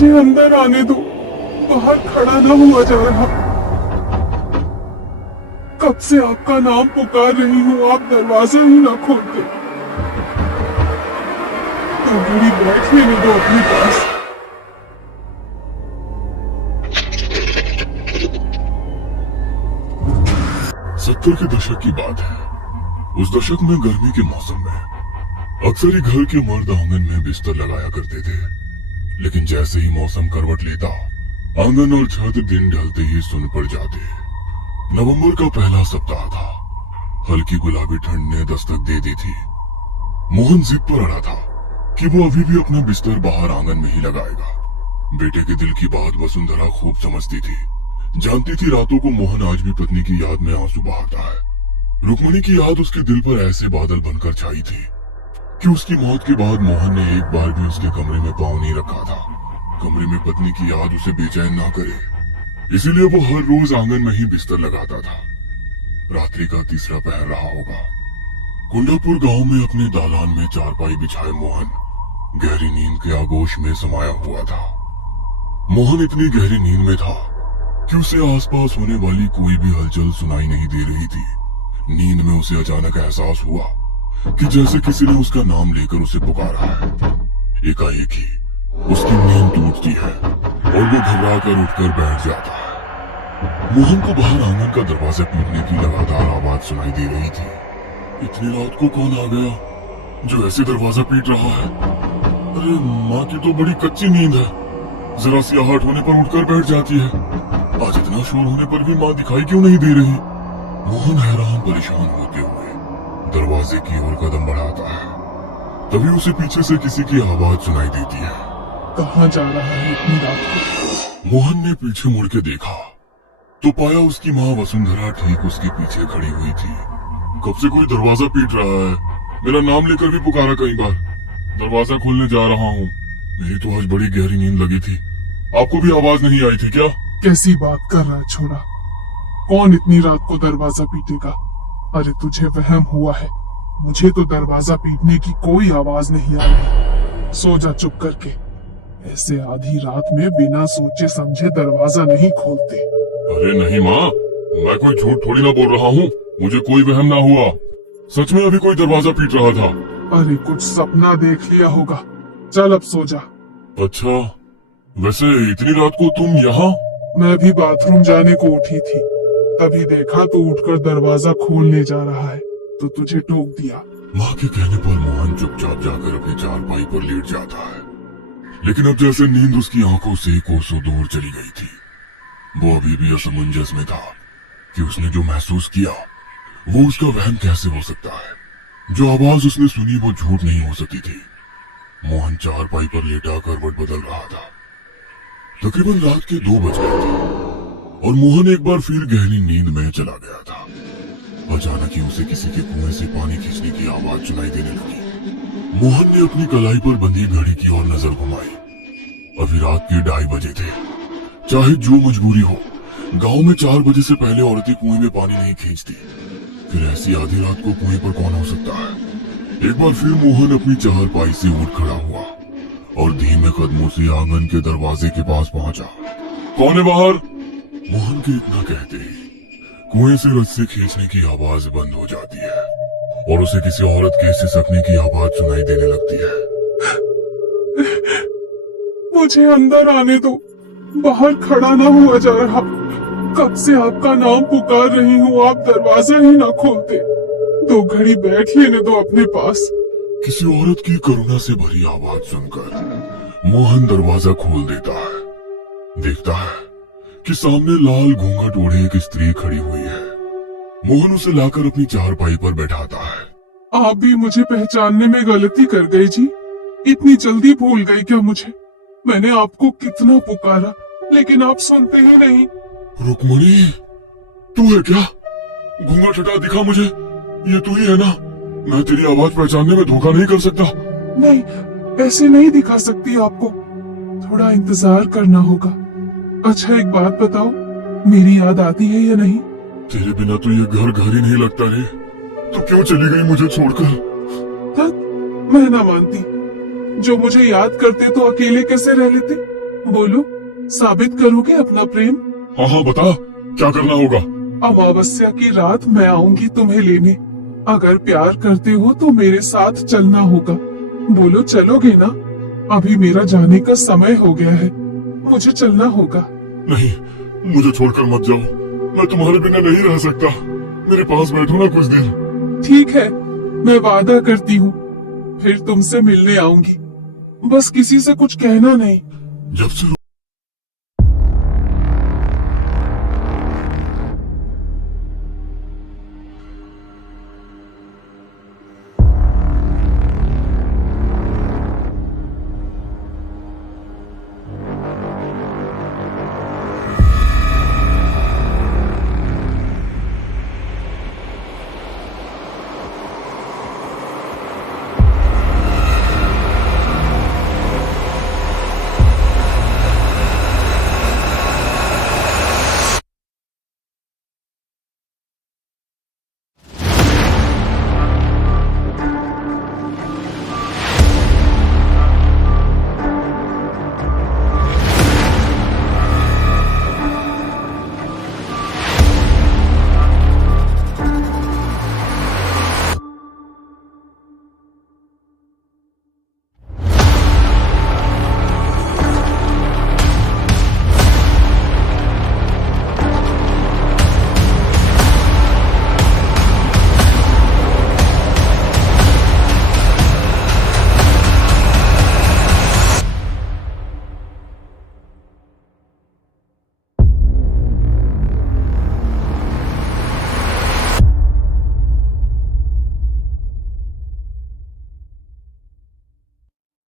मुझे अंदर आने दो, बाहर खड़ा ना हुआ जा रहा। कब से आपका नाम पुकार रही हूँ, आप दरवाजा ही ना खोलते। तो घड़ी बैठ लेने दो अपने पास। 70 के दशक की बात है। उस दशक में गर्मी के मौसम में अक्सर ही घर के मर्द आंगन में बिस्तर लगाया करते थे। लेकिन जैसे ही मौसम करवट लेता, आंगन और छत दिन ढलते ही सुन पड़ जाते। नवंबर का पहला सप्ताह था। हल्की गुलाबी ठंड ने दस्तक दे दी थी। मोहन जिद पर अड़ा था कि वो अभी भी अपना बिस्तर बाहर आंगन में ही लगाएगा। बेटे के दिल की बात वसुंधरा खूब समझती थी। जानती थी रातों को मोहन आज भी पत्नी की याद में आंसू बहाता है। रुक्मणी की याद उसके दिल पर ऐसे बादल बनकर छाई थी कि उसकी मौत के बाद मोहन ने एक बार भी उसके कमरे में पांव नहीं रखा था। कमरे में पत्नी की याद उसे बेचैन ना करे, इसीलिए वो हर रोज आंगन में ही बिस्तर लगाता था। रात्रि का तीसरा पहर रहा होगा। कुंडापुर गांव में अपने दालान में चारपाई बिछाए मोहन गहरी नींद के आगोश में समाया हुआ था। मोहन इतनी गहरी नींद में था कि उसे आसपास होने वाली कोई भी हलचल सुनाई नहीं दे रही थी। नींद में उसे अचानक एहसास हुआ कि जैसे किसी ने उसका नाम लेकर उसे पुकारा है। एकाएक ही उसकी नींद टूटती है और वो घबरा कर उठकर बैठ जाता है। मोहन को बाहर आंगन का दरवाजा पीटने की लगातार आवाज सुनाई दे रही थी। इतनी रात को कौन आ गया जो ऐसे दरवाजा पीट रहा है? अरे माँ की तो बड़ी कच्ची नींद है, जरा सी आहट होने पर उठकर बैठ जाती है। आज इतना शोर होने पर भी माँ दिखाई क्यों नहीं दे रही? मोहन हैरान परेशान होते हुए दरवाजे की ओर कदम बढ़ाता है। तभी उसे पीछे से किसी की आवाज सुनाई देती है। कहाँ जा रहा है इतनी रात को? मोहन ने पीछे मुड़ के देखा तो पाया उसकी माँ वसुंधरा ठीक उसके पीछे खड़ी हुई थी। कब से कोई दरवाजा पीट रहा है, मेरा नाम लेकर भी पुकारा कई बार। दरवाजा खोलने जा रहा हूँ। मेरी तो आज बड़ी गहरी नींद लगी थी। आपको भी आवाज नहीं आई थी क्या? कैसी बात कर रहा है छोरा? कौन इतनी रात को दरवाजा पीटेगा? अरे तुझे वहम हुआ है। मुझे तो दरवाजा पीटने की कोई आवाज नहीं आ रही। सो जा चुप करके। ऐसे आधी रात में बिना सोचे समझे दरवाजा नहीं खोलते। अरे नहीं माँ, मैं कोई झूठ थोड़ी ना बोल रहा हूँ। मुझे कोई वहम ना हुआ। सच में अभी कोई दरवाजा पीट रहा था। अरे कुछ सपना देख लिया होगा। चल अब सो जा। अच्छा, वैसे इतनी रात को तुम यहाँ? मैं भी बाथरूम जाने को उठी थी, तभी देखा तो उठकर दरवाजा खोलने जा रहा है तो तुझे टोक दिया। माँ के कहने पर मोहन चुपचाप जाकर अपनी चारपाई पर लेट जाता है। लेकिन अब जैसे नींद उसकी आंखों से कोसों दूर चली गई थी। वो अभी भी असमंजस में था कि उसने जो महसूस किया वो उसका वहम कैसे हो सकता है। जो आवाज उसने सुनी वो झूठ नहीं हो सकती थी। मोहन चारपाई पर लेटा करवट बदल रहा था। तकरीबन रात के 2 बज गए थे और मोहन एक बार फिर गहरी नींद में चला गया था। अचानक ही उसे किसी के कुएं से पानी खींचने की आवाज सुनाई देने लगी। मोहन ने अपनी कलाई पर बंधी घड़ी की ओर नजर घुमाई। अभी रात के 2:30 बजे थे। चाहे जो मजबूरी हो, गांव में 4 बजे से पहले औरतें कुएं में पानी नहीं खींचती। फिर ऐसी आधी रात को कुएं पर कौन हो सकता है? एक बार फिर मोहन अपनी चारपाई से उठ खड़ा हुआ और धीमे कदमों से आंगन के दरवाजे के पास पहुंचा। कौन है बाहर? मोहन के इतना कहते ही कुएं से रस्से खींचने की आवाज बंद हो जाती है और उसे किसी औरत के सिसकने की आवाज सुनाई देने लगती है। मुझे अंदर आने दो, बाहर खड़ा ना हुआ जा रहा। कब से आपका नाम पुकार रही हूँ, आप दरवाजा ही ना खोलते। 2 घड़ी बैठ लेने दो अपने पास। किसी औरत की करुणा से भरी आवाज सुनकर मोहन दरवाजा खोल देता है। देखता है कि सामने लाल घूंघट ओढ़े एक स्त्री खड़ी हुई है। मोहन उसे लाकर अपनी चारपाई पर बैठाता है। आप भी मुझे पहचानने में गलती कर गई जी। इतनी जल्दी भूल गई क्या मुझे? मैंने आपको कितना पुकारा लेकिन आप सुनते ही नहीं। रुक्मणी, तू है क्या? घूंघट हटा, दिखा मुझे। ये तू ही है ना? मैं तेरी आवाज पहचानने में धोखा नहीं कर सकता। नहीं, ऐसे नहीं दिखा सकती आपको। थोड़ा इंतजार करना होगा। अच्छा एक बात बताओ, मेरी याद आती है या नहीं? तेरे बिना तो ये घर ही नहीं लगता रे। तू क्यों चली गई मुझे छोड़कर? मैं ना मानती। जो मुझे याद करते तो अकेले कैसे रह लेते? बोलो, साबित करोगे अपना प्रेम? हाँ हाँ बता, क्या करना होगा? अमावस्या की रात मैं आऊंगी तुम्हें लेने। अगर प्यार करते हो तो मेरे साथ चलना होगा। बोलो, चलोगे ना? अभी मेरा जाने का समय हो गया है, मुझे चलना होगा। नहीं, मुझे छोड़कर मत जाओ, मैं तुम्हारे बिना नहीं रह सकता। मेरे पास बैठो ना कुछ दिन। ठीक है, मैं वादा करती हूँ, फिर तुमसे मिलने आऊंगी। बस किसी से कुछ कहना नहीं। जब से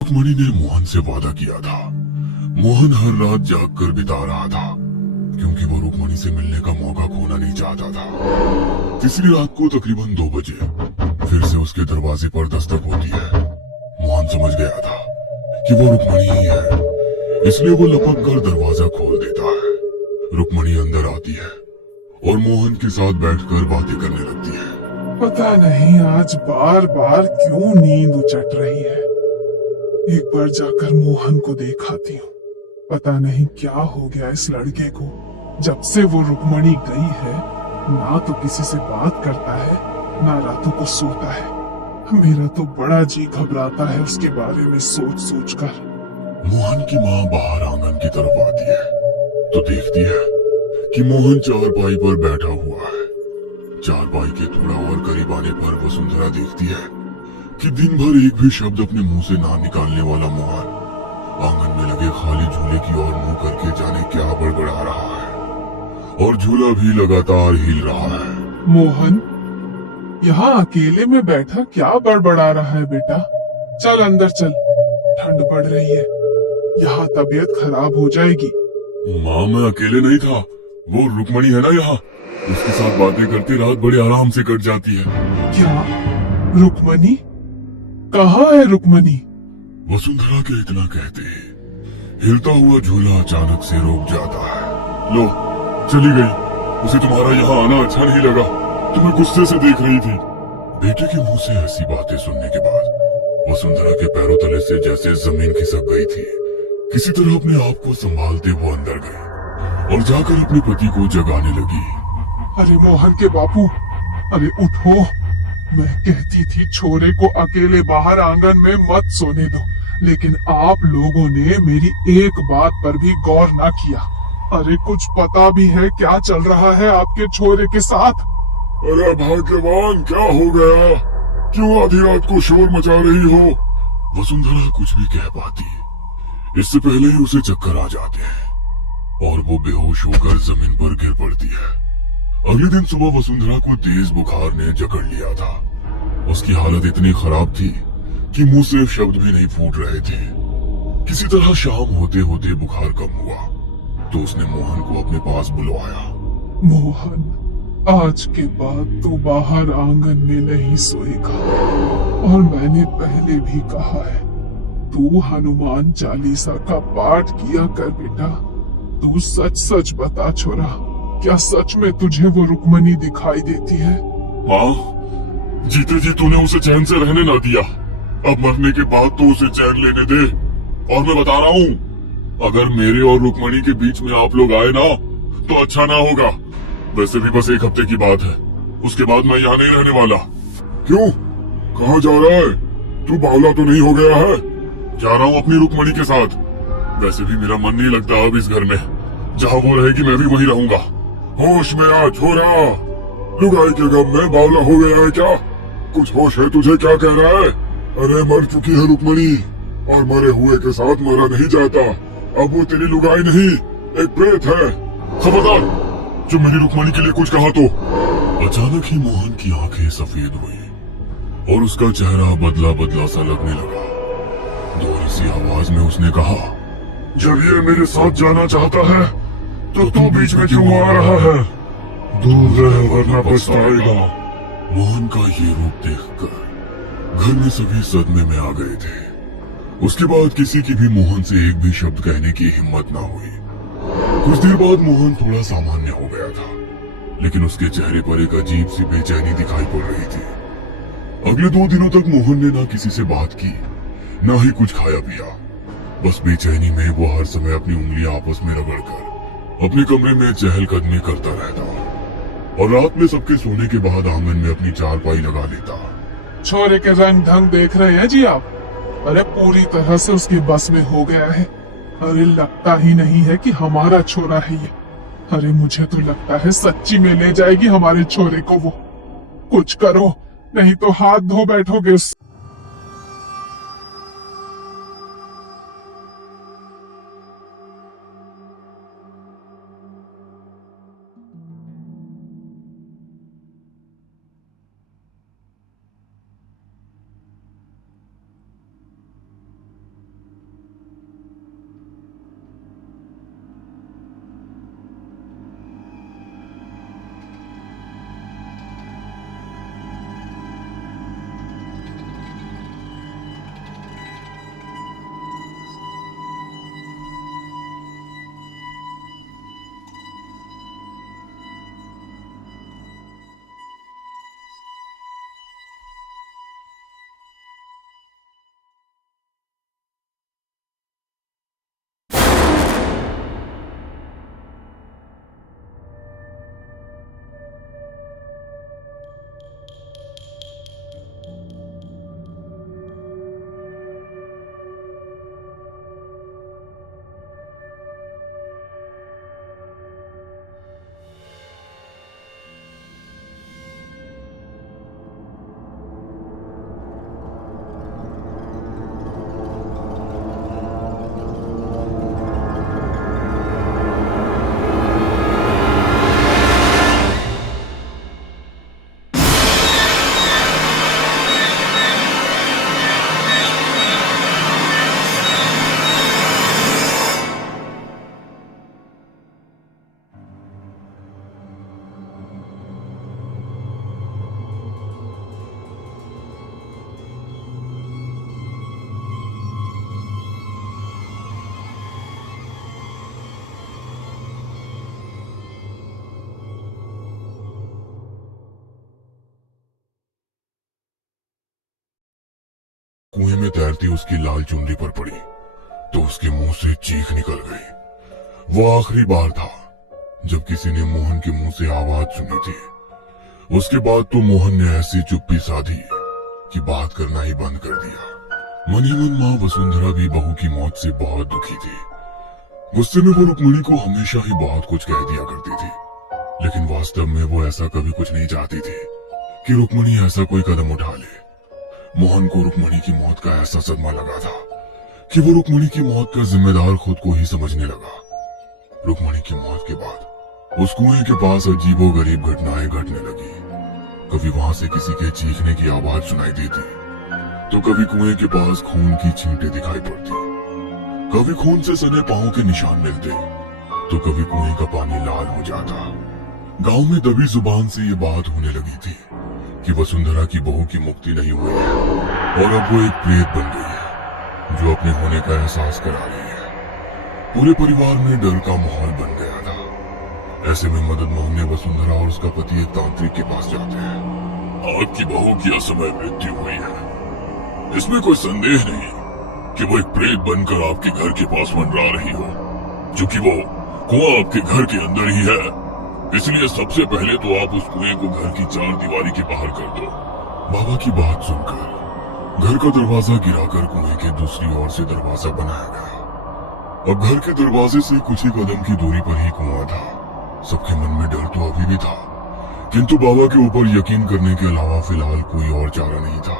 रुक्मणी ने मोहन से वादा किया था। मोहन हर रात जाग कर बिता रहा था, क्योंकि वो रुक्मणी से मिलने का मौका खोना नहीं चाहता था। तीसरी रात को तकरीबन 2 बजे फिर से उसके दरवाजे पर दस्तक होती है। मोहन समझ गया था कि वो रुक्मणी ही है, इसलिए वो लपक कर दरवाजा खोल देता है। रुक्मणी अंदर आती है और मोहन के साथ बैठकर बातें करने लगती है। पता नहीं आज बार बार क्यों नींद उचट रही है। एक बार जाकर मोहन को देख आती हूँ। पता नहीं क्या हो गया इस लड़के को। जब से वो रुक्मणी गई है, ना तो किसी से बात करता है, ना रातों को सोता है। मेरा तो बड़ा जी घबराता है उसके बारे में सोच सोच कर। मोहन की माँ बाहर आंगन की तरफ आती है तो देखती है कि मोहन चारपाई पर बैठा हुआ है। चारपाई के थोड़ा और करीब आने पर वसुंधरा देखती है कि दिन भर एक भी शब्द अपने मुंह से ना निकालने वाला मोहन आंगन में लगे खाली झूले की ओर मुंह करके जाने क्या बड़बड़ा रहा है, और झूला भी लगातार हिल रहा है। मोहन, यहाँ अकेले में बैठा क्या बड़बड़ा रहा है बेटा? चल अंदर चल, ठंड पड़ रही है, यहाँ तबीयत खराब हो जाएगी। माँ, मैं अकेले नहीं था, वो रुक्मणी है ना यहाँ, उसके साथ बातें करते रात बड़े आराम से कट जाती है। क्या? रुक्मणी? कहाँ है रुक्मणी? वसुंधरा के इतना कहते ही हिलता हुआ झूला अचानक से रुक जाता है। लो, चली गई। उसे तुम्हारा यहाँ आना अच्छा नहीं लगा, तुम्हें गुस्से से देख रही थी। बेटे के मुंह से ऐसी बातें सुनने के बाद वसुंधरा के पैरों तले से जैसे जमीन खिसक गई थी। किसी तरह अपने आप को संभालते वो अंदर गई और जाकर अपने पति को जगाने लगी। अरे मोहन के बापू, अरे उठो। मैं कहती थी छोरे को अकेले बाहर आंगन में मत सोने दो, लेकिन आप लोगों ने मेरी एक बात पर भी गौर ना किया। अरे कुछ पता भी है क्या चल रहा है आपके छोरे के साथ? अरे भाग्यवान, क्या हो गया? क्यों आधी रात को शोर मचा रही हो? वसुंधरा कुछ भी कह पाती, इससे पहले ही उसे चक्कर आ जाते हैं और वो बेहोश होकर जमीन पर गिर पड़ती है। अगले दिन सुबह वसुंधरा को तेज बुखार ने जकड़ लिया था। उसकी हालत इतनी खराब थी कि मुंह से शब्द भी नहीं फूट रहे थे। किसी तरह शाम होते होते बुखार कम हुआ तो उसने मोहन को अपने पास बुलवाया। मोहन, आज के बाद तू बाहर आंगन में नहीं सोएगा, और मैंने पहले भी कहा है, तू हनुमान चालीसा का पाठ किया कर बेटा। तू सच सच बता छोरा, क्या सच में तुझे वो रुक्मणी दिखाई देती है? हाँ, जीते जी तूने उसे चैन से रहने ना दिया, अब मरने के बाद तो उसे चैन लेने दे। और मैं बता रहा हूँ, अगर मेरे और रुक्मणी के बीच में आप लोग आए ना तो अच्छा ना होगा। वैसे भी बस 1 हफ्ते की बात है, उसके बाद मैं यहाँ नहीं रहने वाला। क्यों? कहाँ जा रहा है? तू बावला तो नहीं हो गया है? जा रहा हूँ अपनी रुक्मणी के साथ। वैसे भी मेरा मन नहीं लगता अब इस घर में। जहाँ वो रहेगी मैं भी वहीं रहूंगा। होश में आ छोरा, लुगाई के गम में बावला हो गया है क्या? कुछ होश है तुझे? क्या कह रहा है? अरे मर चुकी है रुक्मणी, और मरे हुए के साथ मरा नहीं जाता। अब वो तेरी लुगाई नहीं, एक प्रेत है। खबरदार, जो मेरी रुक्मणी के लिए कुछ कहा तो। अचानक ही मोहन की आंखें सफेद हुई और उसका चेहरा बदला बदला सा लगने लगा। दोहरी सी आवाज में उसने कहा, जब ये मेरे साथ जाना चाहता है तो तू बीच में क्यों आ रहा है? दूर रह वरना पछताएगा। मोहन का ये रूप देखकर घर में सभी सदमे में आ गए थे। उसके बाद किसी की भी मोहन से एक भी शब्द कहने की हिम्मत ना हुई। कुछ देर बाद मोहन थोड़ा सामान्य हो गया था, लेकिन उसके चेहरे पर एक अजीब सी बेचैनी दिखाई पड़ रही थी। अगले 2 दिनों तक मोहन ने ना किसी से बात की, ना ही कुछ खाया पिया। बस बेचैनी में वो हर समय अपनी उंगलियां आपस में रगड़कर अपने कमरे में चहलकदमी करता रहता और रात में सबके सोने के बाद आंगन में अपनी चारपाई लगा लेता। छोरे के रंग ढंग देख रहे हैं जी आप? अरे पूरी तरह से उसकी बस में हो गया है। अरे लगता ही नहीं है कि हमारा छोरा है ये। अरे मुझे तो लगता है सच्ची में ले जाएगी हमारे छोरे को वो। कुछ करो, नहीं तो हाथ धो बैठोगे। कुएं में तैरती उसकी लाल चुनरी पर पड़ी तो उसके मुंह से चीख निकल गई। वो आखिरी बार था जब किसी ने मोहन के मुंह से आवाज सुनी थी। उसके बाद तो मोहन ने ऐसी चुप्पी साधी कि बात करना ही बंद कर दिया। मन ही मन माँ वसुंधरा भी बहू की मौत से बहुत दुखी थी। गुस्से में वो रुक्मिणी को हमेशा ही बहुत कुछ कह दिया करती थी, लेकिन वास्तव में वो ऐसा कभी कुछ नहीं चाहती थी कि रुक्मिणी ऐसा कोई कदम उठा ले। मोहन को रुक्मिणी की मौत का ऐसा सदमा लगा था कि वो रुक्मिणी की मौत का जिम्मेदार खुद को ही समझने लगा। रुक्मिणी की मौत के बाद उस कुएं के पास अजीबोगरीब घटनाएं घटने लगी। कभी वहां से किसी के चीखने की आवाज सुनाई देती, तो कभी कुएं के पास खून की छींटें दिखाई पड़ती, कभी खून से सने पांव के निशान मिलते, तो कभी कुएं का पानी लाल हो जाता। गांव में दबी जुबान से ये बात होने लगी थी कि वसुंधरा की बहू की मुक्ति नहीं हुई है और अब वो एक प्रेत बन गई है जो अपने होने का एहसास करा रही है। पूरे परिवार में डर का माहौल बन गया था। ऐसे में मदद मांगने वसुंधरा और उसका पति एक तांत्रिक के पास जाते हैं। आपकी बहू की असमय मृत्यु हुई है, इसमें कोई संदेह नहीं, कि वो एक प्रेत बनकर आपके घर के पास मंडरा रही हो, क्योंकि वो कुआं आपके घर के अंदर ही है। इसलिए सबसे पहले तो आप उस कुएं को घर की चार दीवारी के बाहर कर दो। बाबा की बात सुनकर घर का दरवाजा गिराकर कुएं के दूसरी ओर से दरवाजा बनाया गया। अब घर के दरवाजे से कुछ ही कदम की दूरी पर ही कुआं था। सबके मन में डर तो अभी भी था, किंतु बाबा के ऊपर यकीन करने के अलावा फिलहाल कोई और चारा नहीं था।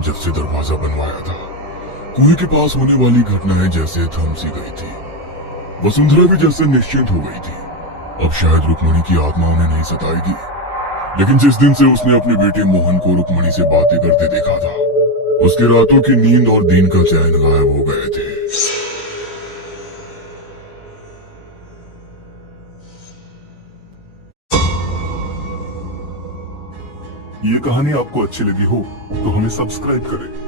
जब से दरवाजा बनवाया था, कुएं के पास होने वाली घटनाएं जैसे थम सी गई थी। वसुंधरा भी जैसे निश्चिंत हो गई थी। अब शायद रुक्मणी की आत्मा उन्हें नहीं सताएगी। लेकिन जिस दिन से उसने अपने बेटे मोहन को रुक्मणी से बातें करते देखा था, उसके रातों की नींद और दिन का चैन गायब हो गए थे। ये कहानी आपको अच्छी लगी हो तो हमें सब्सक्राइब करें